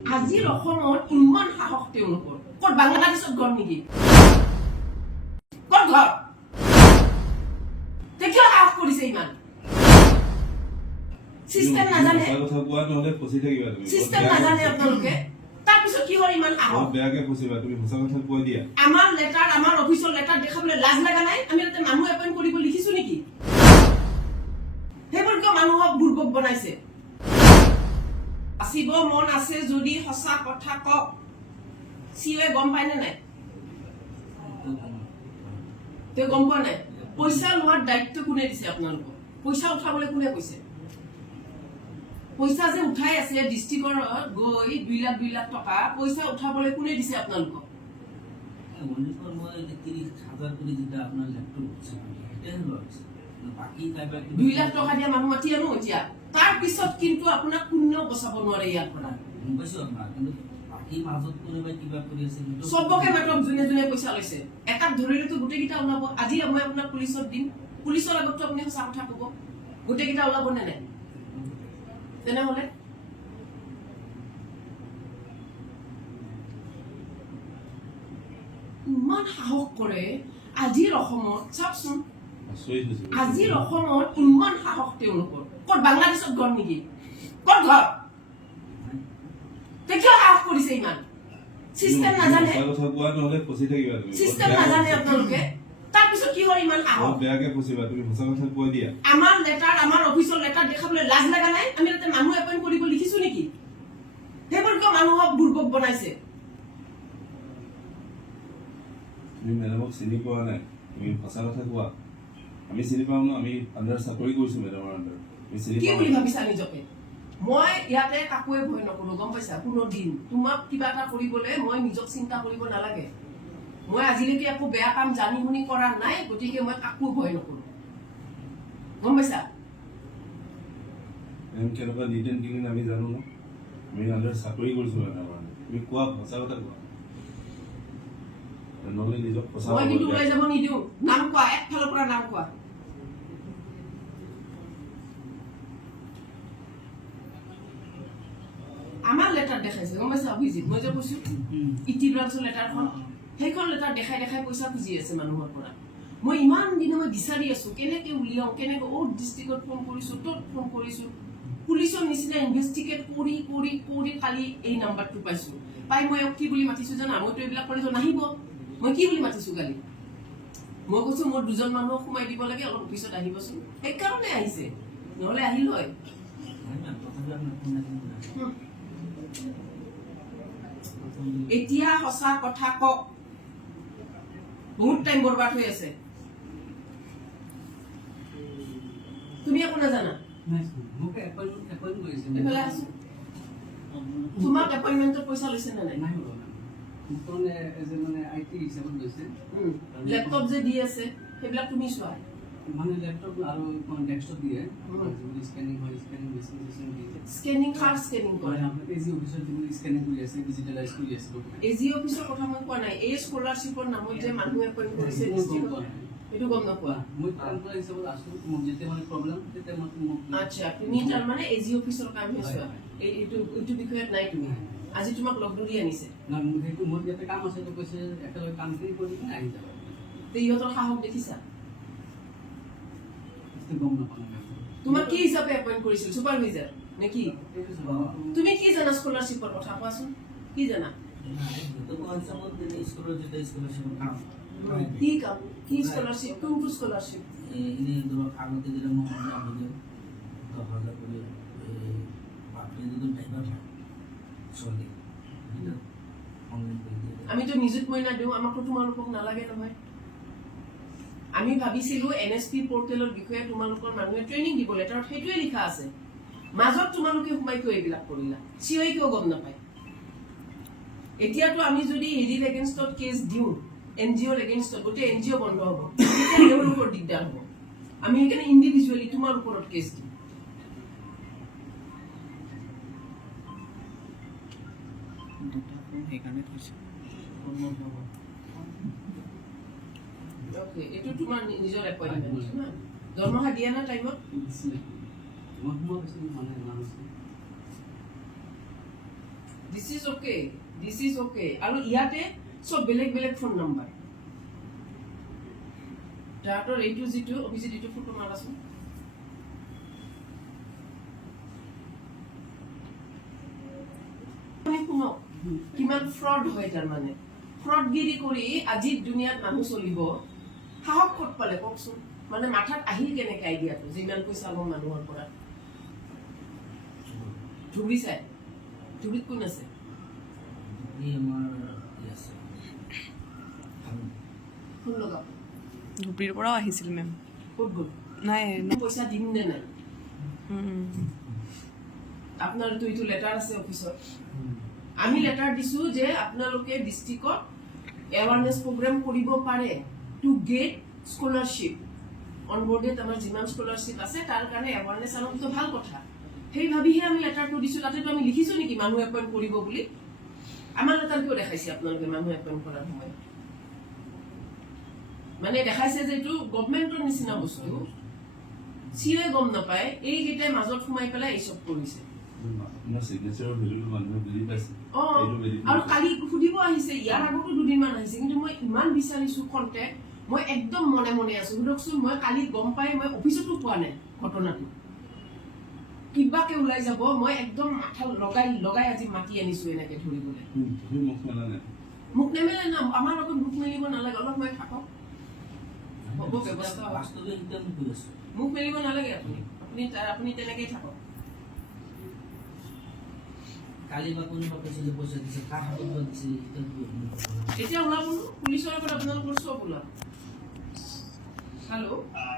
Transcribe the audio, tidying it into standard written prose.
আজিৰ অসমত ইমান সাহস তেওঁলোকৰ ক'ত বাংলাদেশত ঘৰ নেকি ক'ত ঘৰ কিয় সাহস কৰিছে ইমান সিস্টেম নাজানে কথা কোৱা নহলে ফসি থাকিবা তুমি সিস্টেম নাজানে আপোনালোকে তাৰ পিছত কি হ'ল ইমান সাহস বেয়াকে ফসিবা তুমি সঁচা কথা কৈ দিয়া আমাৰ লেটাৰ আমাৰ অফিচৰ লেটাৰ দেখাবলৈ লাজ লাগা নাই আমি তাতে মানুহ এপইন্ট কৰিব লিখিছো নেকি সেইবোৰ কিয় মানুহক বুৰ্বক বনাইছে আসিব মন আছে যদি হসা কথা কক সিয়ে গম পায় না নাই তে গম পোৱা নাই পইচা লোৱাৰ দায়িত্ব কোনে দিছে আপোনালোকক পইচা উঠাবলৈ কোনে কৈছে পইচা যে উঠাই আছে ডিস্ট্ৰিক্টৰ গৈ 2 লাখ টকা পইচা উঠাবলৈ কোনে দিছে আপোনালোকক মনিটৰ মই 30,000 কোটি যেটা আপোনাৰ ল্যাপটপ আছে এটা লইছে বাকি কাইবা 2 লাখ টকা দিয়া মানুহ মাতি আনো এতিয়া তাৰ পিছত কিন্তু আপোনাক কোনেও বচাব নোৱাৰে ইয়াৰ পৰা বুজিছো না কিন্তু বাকি মাজত কোনেবা কিবা কৰি আছে কিন্তু সবকে মাতক জুনে জুনে পইচা লৈছে একাত ধৰিলেতো গোটেইকিটা ওলাব আজি মই আপোনাক পুলিচত দিম পুলিচৰ আগত আপুনি সঁচা কথা ক'ব গোটেইকিটা ওলাব নে নাই তেনেহলে ইমান সাহস কৰে আজিৰ অসমত চাওকচোন আজিৰ অসমত ইমান সাহস তেওঁলোকৰ ক'ত বাংলাদেশত ঘৰ নেকি ক'ত ঘৰ কিয় সাহস কৰিছে ইমান সিস্টেম নাজানে কথা কোৱা নহলে ফসি থাকিবা তুমি সিস্টেম নাজানে আপোনালোকে তাৰ পিছত কি হ'ল ইমান সাহস বেয়াকে ফসিবা তুমি সঁচা কথা কৈ দিয়া আমাৰ লেটাৰ আমাৰ অফিচৰ লেটাৰ দেখাবলৈ লাজ লাগা নাই আমি তাতে মানুহ এপইন্ট কৰিব লিখিছো নেকি সেইবোৰ কিয় মানুহক বুৰ্বক বনাইছে তুমি মেডামক চিনি পোৱা নাই তুমি সঁচা কথা কোৱা আমি চিনি পাওঁ ন আমি আন্ডাৰ চাকৰি কৰিছো মেডামৰ আন্ডাৰ তুমি চিনি কি পাওঁ বুলি ভাবিছা নিজকে মই ইয়াতে কাকোৱে ভয় নকৰো গম পাইছা কোনো দিন তোমাক কিবা এটা কৰিবলৈ মই নিজক চিন্তা কৰিব নালাগে মই আজিলৈকে একো বেয়া কাম জানি শুনি কৰা নাই গতিকে মই কাকো ভয় নকৰো গম পাইছা এম কেনেকুৱা নিট এণ্ড ক্লিন আমি জানো ন আমি আন্ডাৰ চাকৰি কৰিছো মেডামৰ তুমি কোৱা সঁচা কথা কোৱা নহলে নিজক সঁচা মই কিন্তু ওলাই যাব নিদিওঁ নাম কোৱা একফালৰ পৰা নাম কোৱা আমাৰ লেটাৰ দেখাইছে গম পাইছা অভিজিত মই যে কৈছো ইটি ব্ৰাঞ্চৰ লেটাৰখন সেইখন লেটাৰ দেখাই দেখাই পইচা খুজি আছে মানুহৰ পৰা মই ইমান দিনে মই বিচাৰি আছো কেনেকে উলিয়াও কেনেকে ডিস্ট্ৰিক্টত ফোন কৰিছো তত ফোন কৰিছো পুলিচৰ নিচিনা ইনভেষ্টিগেট কৰি কৰি কৰি কালি এই নাম্বাৰটো পাইছো পাই মই কি বুলি মাতিছো জানা মইতো এইবিলাক কৰিলে নাহিব মই কি বুলি মাতিছো কালি মই কৈছো মোৰ দুজন মানুহক সোমাই দিব লাগে অলপ অফিচত আহিবচোন সেইকাৰণে আহিছে নহলে আহিল হয় এতিয়া সঁচা কথা কক বহুত টাইম বৰবাদ হৈ আছে তুমি একো নাজানা মোকে এপইন্টমেন্ট কৰিছে এইফালে আছো তোমাক এপইন্টমেন্টৰ পইচা লৈছে নে নাই কোনে এজ মানে আইটি হিচাপত লৈছে ল্যাপটপ যে দি আছে সেইবিলাক তুমি চোৱা মানে ল্যাপটপ আৰু ডেস্কটপ দিয়ে স্ক্যানিং হয় স্ক্যানিং মেচিন দিয়ে স্ক্যানিং কাৰ্ড স্ক্যানিং কৰে আমাৰ এজি অফিচত যিবোৰ স্ক্যানিং কৰি আছে ডিজিটালাইজ কৰি আছে এজি অফিচৰ কথা মই কোৱা নাই এই স্কলাৰশ্বিপৰ নামত যে মানুহ এপইন্ট কৰিছে ডিস্ট্ৰিক্টত এইটো গম নপোৱা মই কামটো হিচাপত আছো মোক যেতিয়া মানে প্ৰব্লেম তেতিয়া মই আচ্ছা তুমি তাৰ মানে এজি অফিচৰ কাম হৈছে এইটো বিষয়ত নাই তুমি আজি তোমাক লগ ধৰি আনিছে না সেইটো মোৰ ইয়াতে কাম আছে তো কৈছে একেলগে কামখিনি কৰি কিনে আহি যাব তে ইহঁতৰ সাহস দেখিছা গম নাপাওঁ তোমাক কি হিচাপে এপইন্ট কৰিছিল সুপাৰভাইজাৰ নে কি তুমি কি জানা স্কলাৰশ্বিপৰ কথা কোৱাচোন কি জানা কি কাম কি স্কলাৰশ্বিপ কোনটো স্কলাৰশ্বিপ এনে ধৰক আগতে যেটা মই আবেদন 10,000 করে আপনি যদি ড্রাইভার চলে আমিতো নিযুত মইনা দিওঁ আমাকতো তোমালোকক নালাগে নহয় আমি ভাবিছিলো এনএসপি পোৰ্টেলৰ বিষয়ে তোমালোকৰ মানুহে ট্ৰেইনিং দিব লেটাৰত সেইটোৱে লিখা আছে মাজত তোমালোকে সোমাই কিয় এইবিলাক কৰিলা চিঅই কিয় গম নাপায় এতিয়াতো আমি যদি হেৰিৰ এগেইনষ্টত কেছ দিওঁ এনজিঅ'ৰ এগেইনষ্টত গোটেই এনজিঅ' বন্ধ হ'ব তেতিয়া তেওঁলোকৰ দিগদাৰ হ'ব আমি সেইকাৰণে ইণ্ডিভিজুৱেলি তোমাৰ ওপৰত কেছ দিম সেইকাৰণে কৈছে ওকে এটো তোমাৰ নিজৰ এপইন্টমেন্ট না দৰমহা দিয়া না টাইমত মই বেছি মানে দিছ ইজ অ'কে আৰু ইয়াতে চব বেলেগ বেলেগ ফোন নাম্বাৰ তাহাঁতৰ এইটো যিটো অভিজিত এইটো ফটো মাৰাচোন শুনক কিমান ফ্ৰড হয় তাৰমানে ফ্ৰডগিৰি কৰি আজিৰ দুনিয়াত মানুহ চলিব সাহস ক'ত পালে কওকচোন মানে মাথাত আহিল কেনেকে আইডিয়াটো যিমান পইচা ল'ম মানুহৰ পৰা ধুবুৰী চাই ধুবুৰীত কোন আছে এই আমাৰ আছে ফোন লগাব ধুবুৰীৰ পৰাও আহিছিল মেম ক'ত গ'ল নাই পইচা দিম নে নাই আপোনাৰতো এইটো লেটাৰ আছে অফিচত আমি লেটাৰ দিছো যে আপোনালোকে ডিষ্ট্ৰিক্টত এৱাৰনেছ প্ৰগ্ৰাম কৰিব পাৰে টু গেট স্কলাৰশ্বিপ অনবোৰ্ডেড আমাৰ যিমান স্কলাৰশ্বিপ আছে তাৰ কাৰণে এৱাৰনেছ আনন্দ ভাল কথা সেই ভাবিহে আমি লেটাৰটো দিছো তাতেতো আমি লিখিছো নেকি মানুহ এপইণ্ট কৰিব বুলি আমাৰ লেটাৰ কিয় দেখাইছে আপোনালোকে মানুহ এপইণ্ট কৰাৰ সময়ত মানে দেখাইছে যে এইটো গভৰ্ণমেণ্টৰ নিচিনা বস্তু চিয়ে গম নাপায় এইকেইটাই মাজত সোমাই পেলাই এই চব কৰিছে আপোনাৰ চিগনেচাৰৰ ভেলুটো মানুহে বুজি পাইছে আৰু কালি সুধিব আহিছে ইয়াৰ আগতো দুদিনমান আহিছে কিন্তু মই ইমান বিচাৰিছো কণ্টেক্ট মই একদম মনে মনে আছো সুধকচোন মই কালি গম পাই মই অফিচতো পোৱা নাই ঘটনাটো কিবাকে ওলাই যাব মই একদম মাথা লগাই আজি মাতি আনিছো এনেকে ধৰিবলৈ মুখ নেমেলে না আমাৰ লগত মুখ মেলিব নালাগে অলপ মই থাকক হ'ব ব্যৱস্থা বাস্তৱে এতিয়া মই কৈ আছো মুখ মেলিব নালাগে আপুনি তেনেকেই থাকক কালি বা কোনোবা কৈছিলে পইচা দিছে কাৰ হাতত বা দিছে এতিয়া ওলাব পুলিচৰ আগত আপোনালোকৰ চব ওলাব হেল্ল'